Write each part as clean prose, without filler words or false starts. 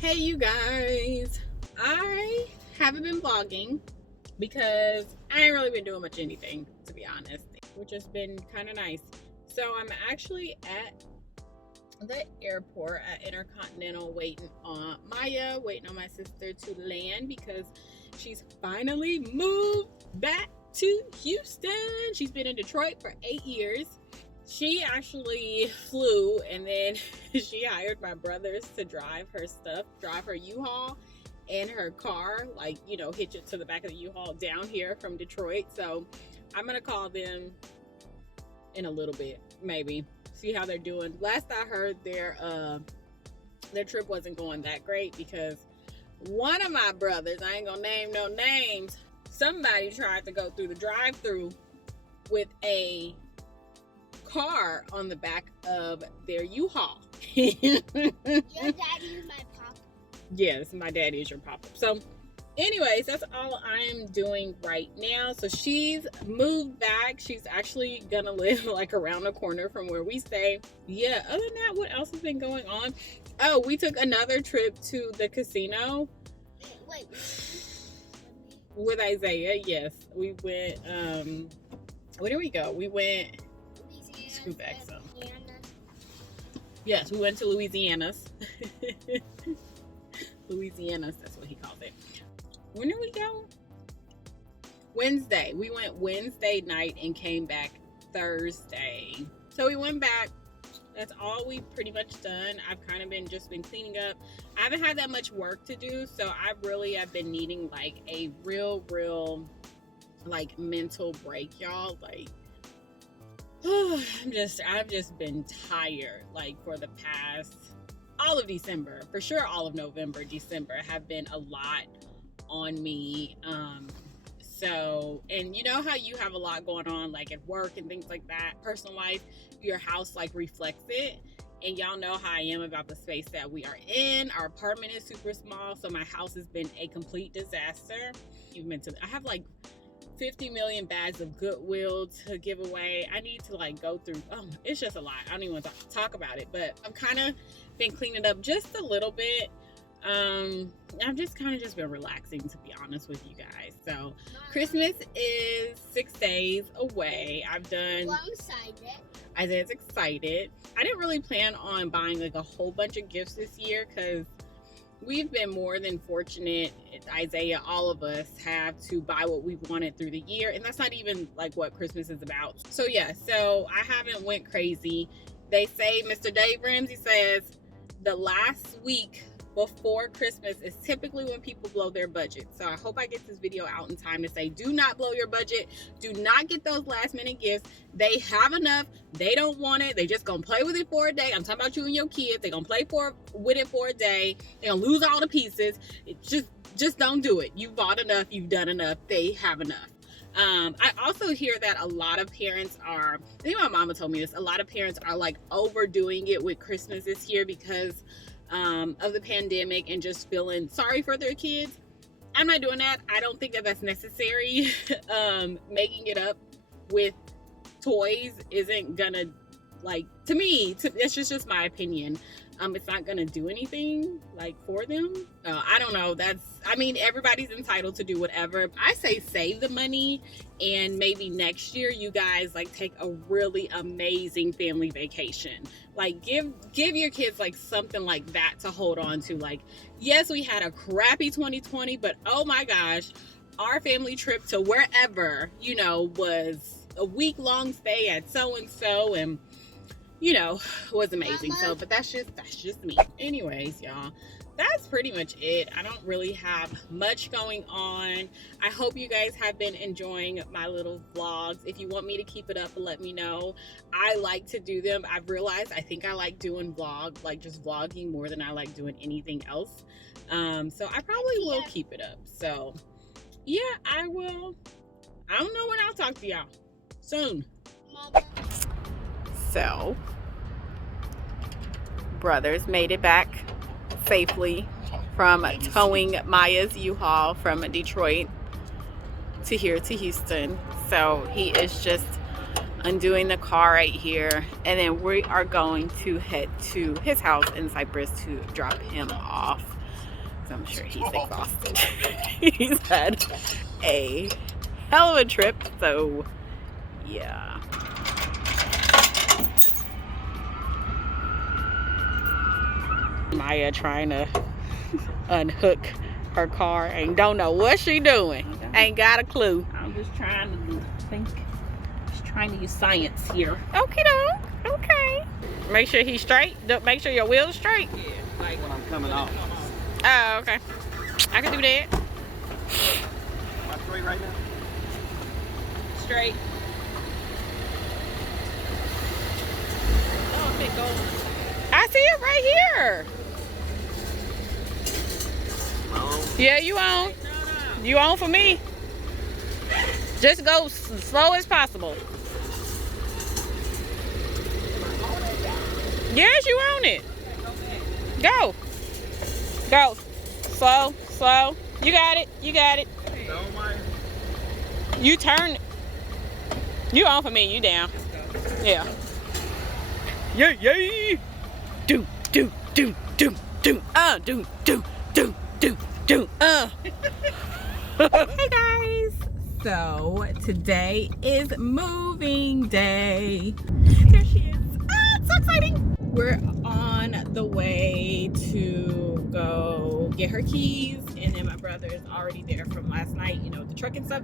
Hey you guys, I haven't been vlogging because I ain't really been doing much anything, to be honest, which has been kind of nice. So I'm actually at the airport at Intercontinental waiting on Maya, waiting on my sister to land because she's finally moved back to Houston. She's been in Detroit for 8 years. She actually flew and then she hired my brothers to drive her stuff, drive her U-Haul and her car, like, you know, hitch it to the back of the U-Haul down here from Detroit. So I'm gonna call them in a little bit, maybe, see how they're doing. Last I heard, their trip wasn't going that great because one of my brothers, I ain't gonna name no names, somebody tried to go through the drive-through with a car on the back of their U-Haul. Your daddy is my pop. Yes, my daddy is your pop. So anyways, that's all I'm doing right now. So she's moved back. She's actually gonna live like around the corner from where we stay. Yeah, other than that, what else has been going on? Oh, we took another trip to the casino. Wait. With Isaiah. Yes, we went, where did we go? We went, screw back some. Yes, we went to Louisiana's. Louisiana's, that's what he calls it. When did we go? Wednesday. We went Wednesday night and came back Thursday. So we went back. That's all we've pretty much done. I've kind of just been cleaning up. I haven't had that much work to do, so I really have been needing like a real like mental break, y'all. Like, I've just been tired, like, for the past, all of December, for sure all of November, December have been a lot on me. So, and you know how you have a lot going on, like at work and things like that, personal life, your house like reflects it. And y'all know how I am about the space that we are in. Our apartment is super small, so my house has been a complete disaster. I have like 50 million bags of Goodwill to give away. I need to like go through, it's just a lot. I don't even want to talk about it, but I've kind of been cleaning up just a little bit. I've just kind of been relaxing, to be honest with you guys. So Christmas is 6 days away. I've done, Isaiah's excited. I didn't really plan on buying like a whole bunch of gifts this year because we've been more than fortunate, Isaiah, all of us have to buy what we wanted through the year. And that's not even like what Christmas is about. So yeah, so I haven't went crazy. They say, Mr. Dave Ramsey says, the last week before Christmas is typically when people blow their budget. So I hope I get this video out in time to say, do not blow your budget. Do not get those last minute gifts. They have enough. They don't want it. They just gonna play with it for a day. I'm talking about you and your kids. They gonna play with it for a day. They gonna lose all the pieces. Just don't do it. You bought enough. You've done enough. They have enough. I also hear that a lot of parents are, I think my mama told me this, a lot of parents are like overdoing it with Christmas this year because of the pandemic and just feeling sorry for their kids. I'm not doing that. I don't think that that's necessary. Making it up with toys isn't gonna, like, to me, that's just my opinion. It's not gonna do anything like for them. I don't know. I mean, everybody's entitled to do whatever. I say save the money and maybe next year you guys like take a really amazing family vacation. Like give your kids like something like that to hold on to. Like, yes, we had a crappy 2020, but oh my gosh, our family trip to wherever, you know, was a week-long stay at so-and-so and you know, was amazing. So, but that's just me. Anyways, y'all, that's pretty much it. I don't really have much going on. I hope you guys have been enjoying my little vlogs. If you want me to keep it up, let me know. I like to do them. I've realized I think I like doing like just vlogging more than I like doing anything else. So I probably will keep it up. So yeah, I will. I don't know when I'll talk to y'all. Soon. So, brothers made it back safely from towing Maya's U-Haul from Detroit to here to Houston. So he is just undoing the car right here, and then we are going to head to his house in Cypress to drop him off. I'm sure he's exhausted. He's had a hell of a trip, so yeah. Maya trying to unhook her car and don't know what she doing. Ain't got a clue. I'm just trying to think. Just trying to use science here. Okay, though. Okay. Make sure he's straight. Make sure your wheel's straight. Yeah, like when I'm coming off. Oh, okay. I can do that. Am I straight right now? Straight. Oh, okay, go. I see it right here. Yeah, you on. You on for me. Just go slow as possible. Yes, you own it. Go. Go. Slow, slow. You got it. You got it. You turn. You on for me. You down. Yeah. Yeah, yeah. Do, do, do, do, do. Do, do, do, do, do. Hey guys. So today is moving day. There she is. Ah, it's so exciting. We're on the way to go get her keys, and then my brother is already there from last night, you know, the truck and stuff.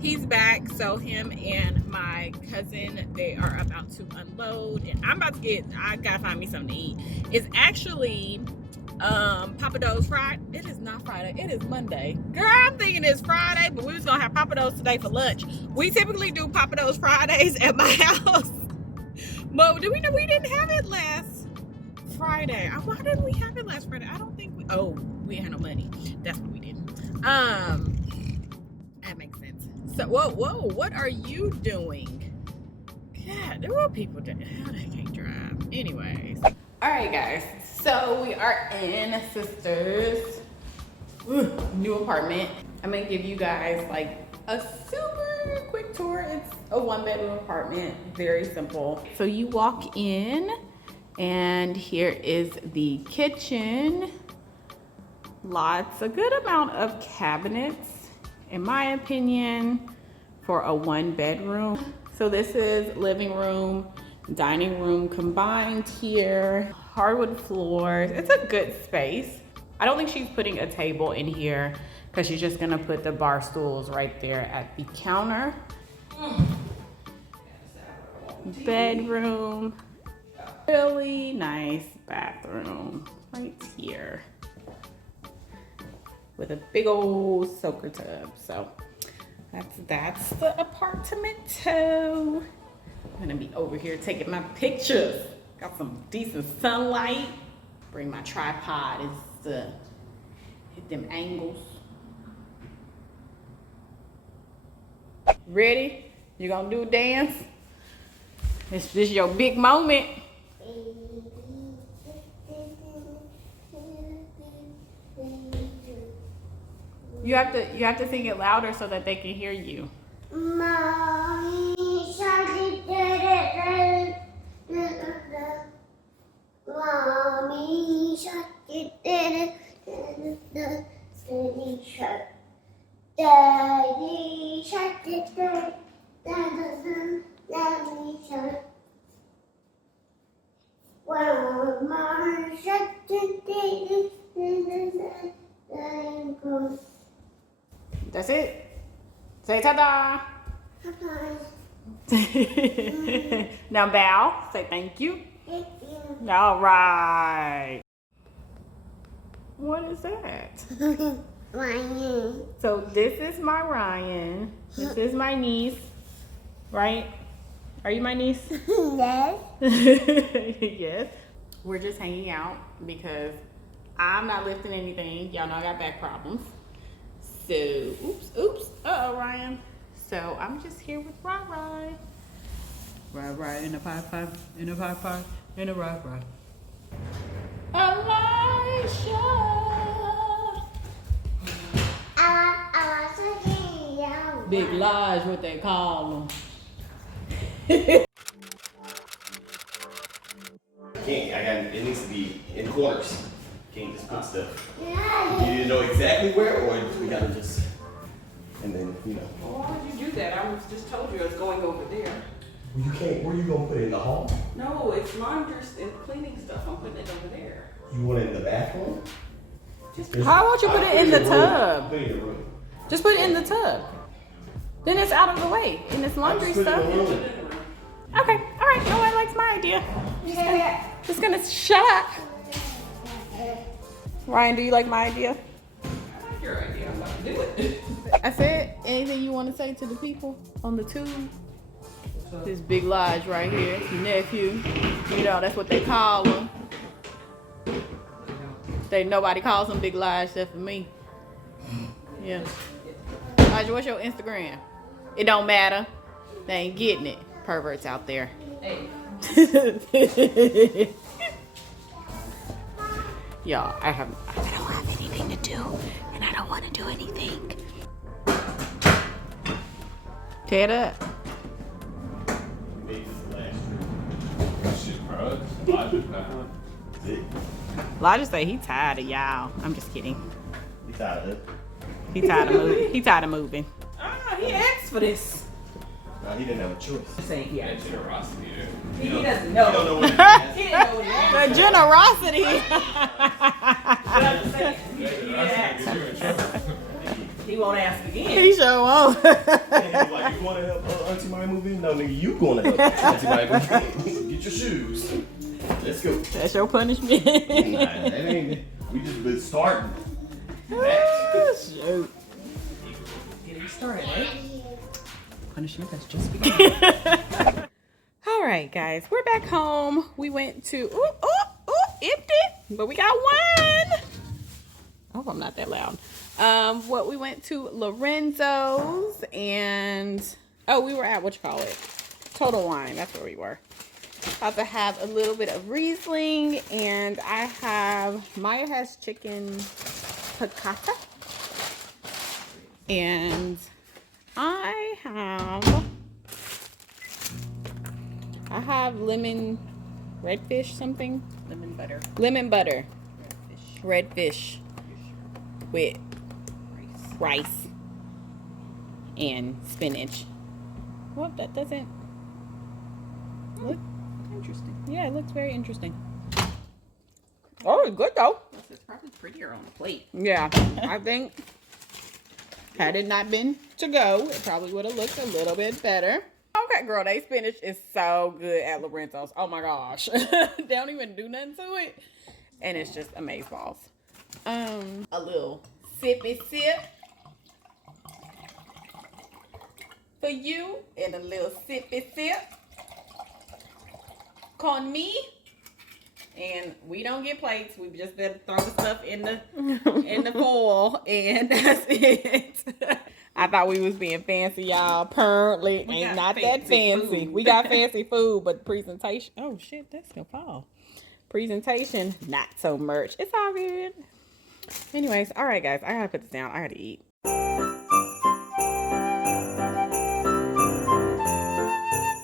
He's back, so him and my cousin, they are about to unload, and I gotta find me something to eat. It's actually Papa Do's Friday. It is not Friday, it is Monday. Girl, I'm thinking it's Friday, but we was gonna have Papa Do's today for lunch. We typically do Papa Do's Fridays at my house, but we didn't have it last Friday. Why didn't we have it last Friday? I don't think we had no money. That's what we did. That makes sense. So whoa, what are you doing? God, there were people that they can't drive. Anyways. Alright guys, so we are in sister's new apartment. I'm gonna give you guys like a super quick tour. It's a 1-bedroom apartment, very simple. So you walk in and here is the kitchen. A good amount of cabinets, in my opinion, for a 1-bedroom. So this is living room, dining room combined here. Hardwood floors. It's a good space. I don't think she's putting a table in here because she's just gonna put the bar stools right there at the counter. Bedroom. Really nice bathroom right here with a big old soaker tub. So that's the apartmento. I'm gonna be over here taking my pictures. Got some decent sunlight. Bring my tripod to hit them angles. Ready? You gonna do a dance? This is your big moment. You have to sing it louder so that they can hear you. Mommy shark did it. Mommy shark did it. Daddy shark. Daddy shark did it. Daddy shark. Mama shark did it. That's it. Say ta-da. Now bow. Say thank you. Thank you. All right. What is that? Ryan. So this is my Ryan. This is my niece. Right? Are you my niece? Yes. Yes. We're just hanging out because I'm not lifting anything. Y'all know I got back problems. So, oops. Uh-oh, Ryan. So I'm just here with Rai. Rai in a pie, in a pie, in a Rai. Elisha. Big lies, what they call them. It needs to be in corners. Can't just put stuff. Yeah. You know exactly where, or we gotta just, and then, you know. Well, why would you do that? I was just told you it's going over there. You can't, where you gonna put it, in the hall? No, it's laundry and cleaning stuff. I'm putting it over there. You want it in the bathroom? How about you put it in the tub? Put it in the room. Just put it in the tub. Then it's out of the way. And it's laundry Just put it stuff. in the room. Okay, all right. Nobody likes my idea. Just gonna shut up. Ryan, do you like my idea? I like your idea. I'm about to do it. I said, anything you want to say to the people on the tube? This big lodge right here, your nephew. You know, that's what they call him. Nobody calls him Big Lodge except for me. Yeah. Elijah, what's your Instagram? It don't matter. They ain't getting it. Perverts out there. Hey. Y'all, I don't have anything to do, and I don't want to do anything. Tear it up. Shit, bro. Elijah say he tired of y'all. I'm just kidding. You tired of it? He tired of moving. He tired of moving. Ah, he asked for this. No, he didn't have a choice. Saying he asked. Generosity there. He doesn't know. You don't know what it is. He didn't know what he asked. The generosity. But I'm just saying, he asked. He won't ask again. He sure won't. And he was like, you want to help Auntie Maya move in? No, nigga, you going to help Auntie Maya move in. Get your shoes. Let's go. That's your punishment. Nah, that ain't. We just been starting. Shoot. Getting started, eh? Punishment that's just begun. All right, guys, we're back home. We went to empty, but we got one. I hope I'm not that loud. We went to Lorenzo's and we were at Total Wine. That's where we were. About to have a little bit of Riesling, and Maya has chicken piccata, and I have lemon redfish something. Lemon butter. Redfish with rice and spinach. Well, that doesn't look interesting. Yeah, it looks very interesting. Oh, it's good though. It's probably prettier on the plate. Yeah, I think had it not been to go, it probably would have looked a little bit better. Okay, girl, they spinach is so good at Lorenzo's. Oh my gosh. They don't even do nothing to it. And it's just amazeballs. A little sippy sip for you, and a little sippy sip con me. And we don't get plates. We just better throw the stuff in the foil, and that's it. I thought we was being fancy, y'all. Apparently, ain't not that fancy. We got fancy food, but presentation. Oh shit, that's gonna fall. Presentation, not so much. It's all good. Anyways, all right, guys. I gotta put this down. I gotta eat.